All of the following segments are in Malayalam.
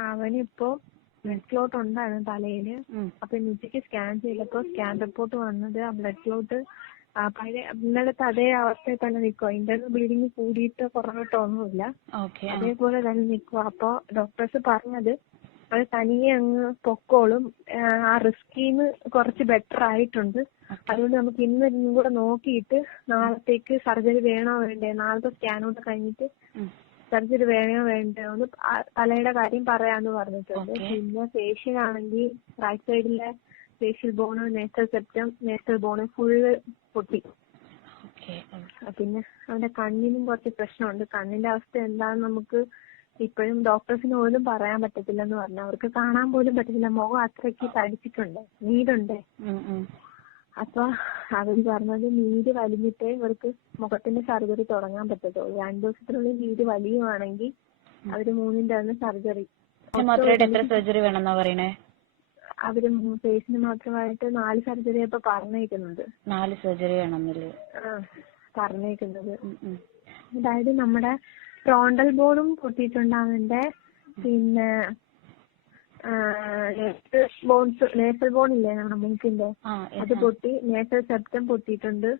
അവനിപ്പോ ബ്ലഡ് ക്ലോട്ട് ഉണ്ടായിരുന്നു തലയിൽ. അപ്പൊ ഇന്ന് സ്കാൻ ചെയ്തപ്പോ സ്കാൻ റിപ്പോർട്ട് വന്നത് ആ ബ്ലഡ് ക്ലോട്ട് പഴയ ഇന്നലത്തെ അതേ അവസ്ഥയിൽ തന്നെ നിൽക്കുക ഇന്റർണൽ ബ്ലീഡിങ് കൂടിയിട്ട് കുറഞ്ഞിട്ടൊന്നുമില്ല. ഒന്നുമില്ല. അതേപോലെ തന്നെ നിൽക്കുക അപ്പൊ ഡോക്ടേഴ്സ് പറഞ്ഞത് അത് തനിയെ അങ്ങ് പൊക്കോളും. ആ, റിസ്കീന്ന് കുറച്ച് ബെറ്റർ ആയിട്ടുണ്ട്. അതുകൊണ്ട് നമുക്ക് ഇന്ന് കൂടെ നോക്കിയിട്ട് നാളത്തേക്ക് സർജറി വേണോ വേണ്ടേ നാളത്തെ സ്കാൻ കൂടെ കഴിഞ്ഞിട്ട്. സർജറി വേണോ വേണ്ടോ എന്ന് തലയുടെ കാര്യം പറയാന്ന് പറഞ്ഞിട്ടുണ്ട്. പിന്നെ ഫേഷ്യൽ ആണെങ്കിൽ റൈറ്റ് സൈഡിലെ facial bone nasal septum nasal bone full പൊട്ടി. പിന്നെ അവന്റെ കണ്ണിനും കുറച്ച് പ്രശ്നമുണ്ട്. കണ്ണിന്റെ അവസ്ഥ എന്താണെന്ന് നമുക്ക് ഇപ്പോഴും ഡോക്ടേഴ്സിന് പോലും പറയാൻ പറ്റത്തില്ലെന്ന് പറഞ്ഞു. അവർക്ക് കാണാൻ പോലും പറ്റത്തില്ല. മുഖം അത്രയ്ക്ക് തടിച്ചിട്ടുണ്ട്. ഉം. അപ്പൊ അവർ പറഞ്ഞത് നീര് വലിഞ്ഞിട്ടേ ഇവർക്ക് മുഖത്തിന്റെ സർജറി തുടങ്ങാൻ പറ്റത്തുള്ളൂ. രണ്ടു ദിവസത്തിനുള്ളിൽ നീര് വലിയുവാണെങ്കിൽ അവർ മൂന്നിന്റെ അന്ന് സർജറി. അവർ ഫേസിന് മാത്രമായിട്ട് നാല് സർജറി ഇപ്പൊ പറഞ്ഞേക്കുന്നത്. നാല് സർജറി വേണമെന്നില്ലേ? ആ പറഞ്ഞേക്കുന്നത്. അതായത് നമ്മുടെ ഫ്രോണ്ടൽ ബോണും പൊട്ടിയിട്ടുണ്ട് അവന്റെ പിന്നെ ബോൺസ് നേസൽ ബോൺ ഇല്ലേ നമ്മുടെ മൂക്കിന്റെ അത്. പൊട്ടി നേസൽ സെപ്റ്റം പൊട്ടിയിട്ടുണ്ട്.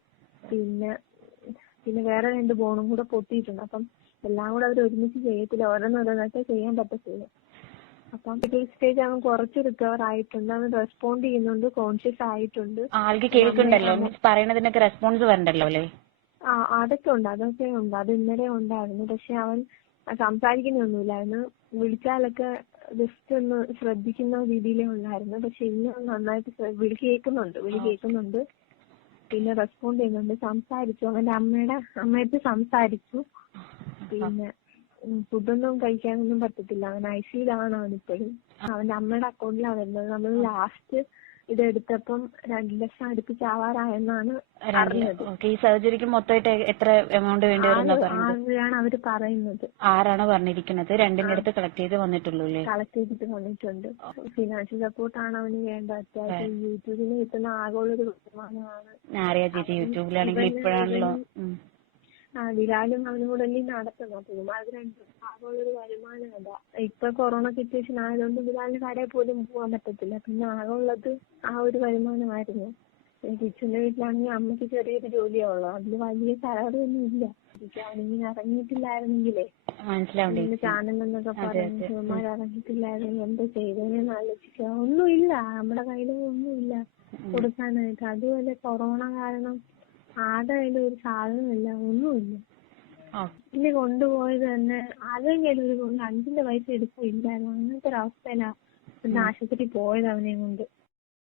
പിന്നെ പിന്നെ വേറെ രണ്ട് ബോണും കൂടെ പൊട്ടിയിട്ടുണ്ട്. അപ്പം എല്ലാം കൂടെ അവർ ഒരുമിച്ച് ചെയ്യത്തില്ല. ഓരോന്നോരോന്നൊക്കെ ചെയ്യാൻ പറ്റത്തില്ല അപ്പം സ്റ്റേജ് അവൻ കുറച്ച് റിക്കവർ ആയിട്ടുണ്ട്. അവൻ റെസ്പോണ്ട് ചെയ്യുന്നുണ്ട്. കോൺഷ്യസ് ആയിട്ടുണ്ട്. ആൾക്ക് പറയണതിനൊക്കെ റെസ്പോൺസ് വരണ്ടല്ലോ അല്ലേ? ആ അതൊക്കെ ഉണ്ട് അതൊക്കെ ഉണ്ട്. അത് ഇന്നലെ ഉണ്ടായിരുന്നു. പക്ഷെ അവൻ സംസാരിക്കുന്നൊന്നുമില്ലായിരുന്നു വിളിച്ചാലൊക്കെ ജസ്റ്റ് ഒന്ന് ശ്രദ്ധിക്കുന്ന രീതിയിലേ ഉള്ളായിരുന്നു. പക്ഷെ ഇന്ന് നന്നായിട്ട് വിളി കേൾക്കുന്നുണ്ട് വിളി കേൾക്കുന്നുണ്ട്. പിന്നെ റെസ്പോണ്ട് ചെയ്യുന്നുണ്ട്. സംസാരിച്ചു. അവന്റെ അമ്മയുടെ അമ്മയടുത്ത് സംസാരിച്ചു. പിന്നെ ഫുഡൊന്നും കഴിക്കാനൊന്നും പറ്റത്തില്ല. അവൻ ഐ അവൻ ഇപ്പഴും. അവന്റെ അമ്മയുടെ അക്കൗണ്ടിലാണ് വരുന്നത്. നമ്മൾ ലാസ്റ്റ് ഇത് രണ്ട് ലക്ഷം അടുപ്പിച്ച് ആവാറായെന്നാണ് അറിഞ്ഞത്. ഈ സർജറിക്ക് മൊത്തമായിട്ട് എത്ര എമൗണ്ട് വേണ്ടി വരുന്ന ആറാണ് അവർ പറയുന്നത്. ആറാണ് പറഞ്ഞിരിക്കുന്നത്? രണ്ടിന്റെ അടുത്ത് കളക്ട് ചെയ്ത് വന്നിട്ടുള്ളൂ അല്ലേ? കളക്ട് ചെയ്തിട്ട് വന്നിട്ടുണ്ട്. ഫിനാൻഷ്യൽ സപ്പോർട്ടാണ് അവന് വേണ്ടത്? അത്യാവശ്യം യൂട്യൂബിൽ കിട്ടുന്ന ആകെയുള്ളൊരു വരുമാനമാണ്. അറിയാ ചേച്ചി യൂട്യൂബിലാണെങ്കിൽ ഇപ്പോഴാണല്ലോ. ഉം. ആ ബിലാലും അവനും കൂടെ അല്ലേ നടത്തുന്നത് അപ്പൊ അത് രണ്ടും ആകെയുള്ളൊരു വരുമാനം അതാ. ഇപ്പൊ കൊറോണ സിറ്റുവേഷൻ ആയതുകൊണ്ട് ബിലാലിന് കടയിൽ പോലും പോകാൻ പറ്റത്തില്ല. പിന്നെ ആകെ ഉള്ളത് ആ ഒരു വരുമാനമായിരുന്നു. കിച്ചന്റെ വീട്ടിലാണെങ്കിൽ അമ്മയ്ക്ക് ചെറിയൊരു ജോലിയേ ഉള്ളൂ. അതിൽ വലിയ സാലറി ഒന്നും ഇല്ല. അവനിങ്ങനെ ഇറങ്ങിയിട്ടില്ലായിരുന്നെങ്കിലേ. മനസ്സിലാവണ്ടേ ഇന്ന് ചേച്ചി. ചാനലെന്നൊക്കെ അതെ. ശിവന്മാർ ഇറങ്ങിയിട്ടില്ലായിരുന്നു എന്താ ചെയ്തതെന്ന് ആലോചിക്കുക. ഒന്നുമില്ല. നമ്മുടെ കയ്യിൽ ഒന്നുമില്ല കൊടുക്കാനായിട്ട്. അതുപോലെ കൊറോണ കാരണം ആരുടെ കയ്യിലും ഒരു സാധനമില്ല ഒന്നുമില്ല. ഇതിൽ കൊണ്ടുപോയത് തന്നെ കയ്യിൽ ഒരു അഞ്ചിന്റെ പൈസ അങ്ങനത്തെ ഒരു അവസ്ഥയിലാ പിന്നെ ആശുപത്രി പോയത് അവനെയും കൊണ്ട്.